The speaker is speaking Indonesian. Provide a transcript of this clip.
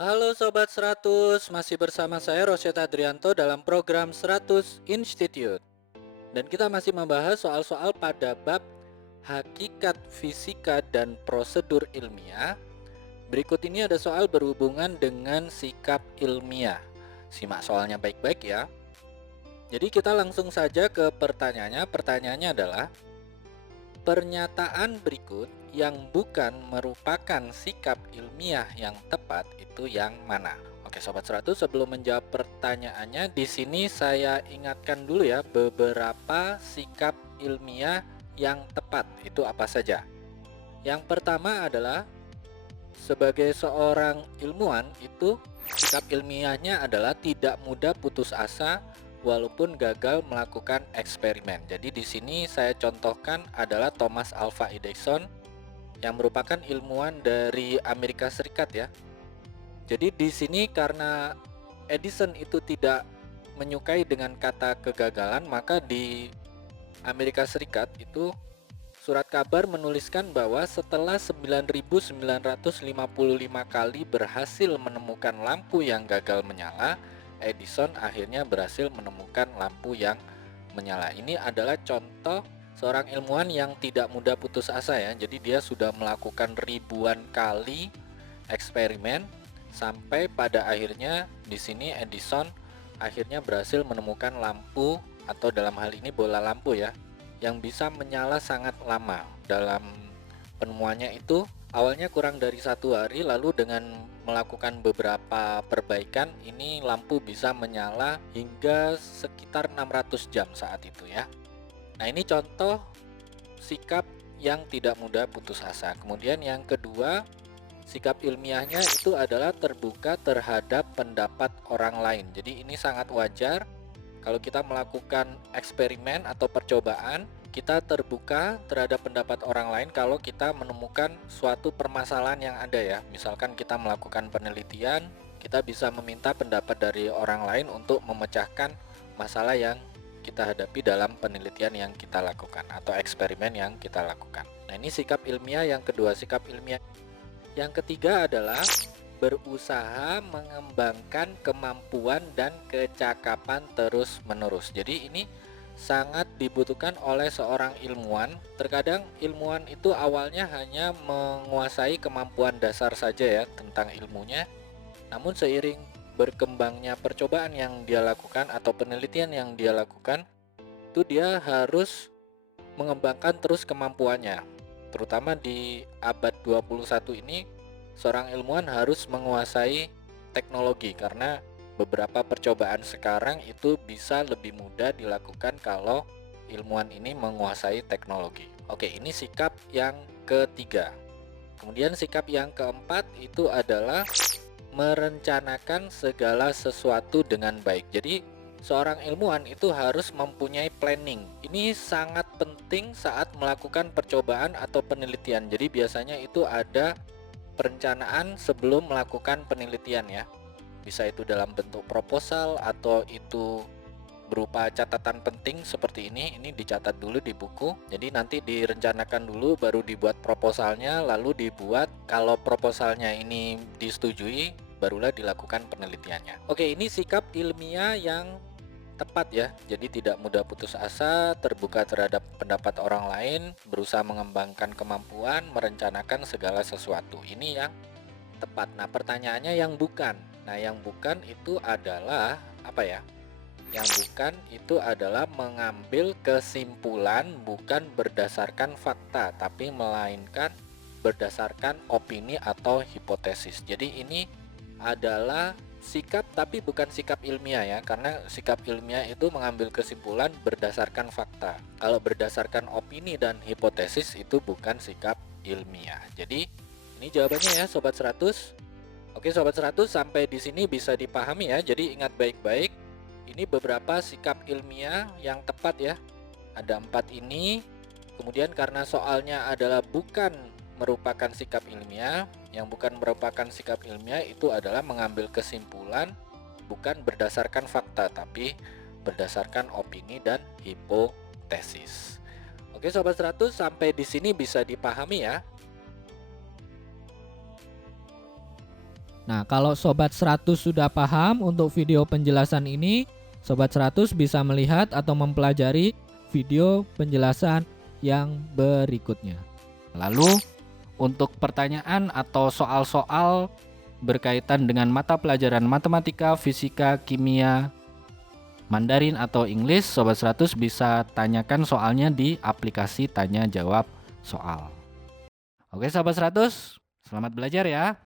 Halo Sobat 100, masih bersama saya Rosyet Adrianto dalam program 100 Institute. Dan kita masih membahas soal-soal pada bab hakikat fisika dan prosedur ilmiah. Berikut ini ada soal berhubungan dengan sikap ilmiah. Simak soalnya baik-baik ya. Jadi kita langsung saja ke pertanyaannya. Pertanyaannya adalah, pernyataan berikut yang bukan merupakan sikap ilmiah yang tepat itu yang mana? Oke Sobat 100, sebelum menjawab pertanyaannya, di sini saya ingatkan dulu ya beberapa sikap ilmiah yang tepat itu apa saja. Yang pertama adalah sebagai seorang ilmuwan itu sikap ilmiahnya adalah tidak mudah putus asa walaupun gagal melakukan eksperimen. Jadi di sini saya contohkan adalah Thomas Alva Edison yang merupakan ilmuwan dari Amerika Serikat ya. Jadi di sini karena Edison itu tidak menyukai dengan kata kegagalan, maka di Amerika Serikat itu surat kabar menuliskan bahwa setelah 9.955 kali berhasil menemukan lampu yang gagal menyala, Edison akhirnya berhasil menemukan lampu yang menyala. Ini adalah contoh seorang ilmuwan yang tidak mudah putus asa ya. Jadi dia sudah melakukan ribuan kali eksperimen sampai pada akhirnya di sini Edison akhirnya berhasil menemukan lampu, atau dalam hal ini bola lampu ya, yang bisa menyala sangat lama. Dalam penemuannya itu awalnya kurang dari 1 hari, lalu dengan melakukan beberapa perbaikan ini lampu bisa menyala hingga sekitar 600 jam saat itu ya. Nah ini contoh sikap yang tidak mudah putus asa. Kemudian yang kedua, sikap ilmiahnya itu adalah terbuka terhadap pendapat orang lain. Jadi ini sangat wajar kalau kita melakukan eksperimen atau percobaan, kita terbuka terhadap pendapat orang lain kalau kita menemukan suatu permasalahan yang ada ya. Misalkan kita melakukan penelitian, kita bisa meminta pendapat dari orang lain untuk memecahkan masalah yang kita hadapi dalam penelitian yang kita lakukan atau eksperimen yang kita lakukan. Nah, ini sikap ilmiah yang kedua. Sikap ilmiah yang ketiga adalah berusaha mengembangkan kemampuan dan kecakapan terus-menerus. Jadi ini sangat dibutuhkan oleh seorang ilmuwan. Terkadang ilmuwan itu awalnya hanya menguasai kemampuan dasar saja ya tentang ilmunya. Namun seiring berkembangnya percobaan yang dia lakukan atau penelitian yang dia lakukan, itu dia harus mengembangkan terus kemampuannya. Terutama di abad 21 ini, seorang ilmuwan harus menguasai teknologi karena beberapa percobaan sekarang itu bisa lebih mudah dilakukan kalau ilmuwan ini menguasai teknologi. Oke, ini sikap yang ketiga. Kemudian sikap yang keempat itu adalah merencanakan segala sesuatu dengan baik. Jadi seorang ilmuwan itu harus mempunyai planning. Ini sangat penting saat melakukan percobaan atau penelitian. Jadi biasanya itu ada perencanaan sebelum melakukan penelitian ya. Bisa itu dalam bentuk proposal atau itu berupa catatan penting seperti ini dicatat dulu di buku. Jadi nanti direncanakan dulu baru dibuat proposalnya, lalu dibuat, kalau proposalnya ini disetujui barulah dilakukan penelitiannya. Oke, ini sikap ilmiah yang tepat ya. Jadi tidak mudah putus asa, terbuka terhadap pendapat orang lain, berusaha mengembangkan kemampuan, merencanakan segala sesuatu. Ini yang tepat. Nah, pertanyaannya yang bukan. Nah, yang bukan itu adalah apa ya? Yang bukan itu adalah mengambil kesimpulan bukan berdasarkan fakta, tapi melainkan berdasarkan opini atau hipotesis. Jadi ini adalah sikap tapi bukan sikap ilmiah ya, karena sikap ilmiah itu mengambil kesimpulan berdasarkan fakta. Kalau berdasarkan opini dan hipotesis itu bukan sikap ilmiah. Jadi ini jawabannya ya Sobat 100. Oke Sobat 100, sampai di sini bisa dipahami ya. Jadi ingat baik-baik, ini beberapa sikap ilmiah yang tepat ya. Ada 4 ini. Kemudian karena soalnya adalah bukan merupakan sikap ilmiah, yang bukan merupakan sikap ilmiah itu adalah mengambil kesimpulan bukan berdasarkan fakta, tapi berdasarkan opini dan hipotesis. Oke Sobat 100, sampai di sini bisa dipahami ya. Nah, kalau Sobat 100 sudah paham untuk video penjelasan ini, Sobat 100 bisa melihat atau mempelajari video penjelasan yang berikutnya. Lalu, untuk pertanyaan atau soal-soal berkaitan dengan mata pelajaran matematika, fisika, kimia, Mandarin atau Inggris, Sobat 100 bisa tanyakan soalnya di aplikasi tanya jawab soal. Oke Sobat 100, selamat belajar ya.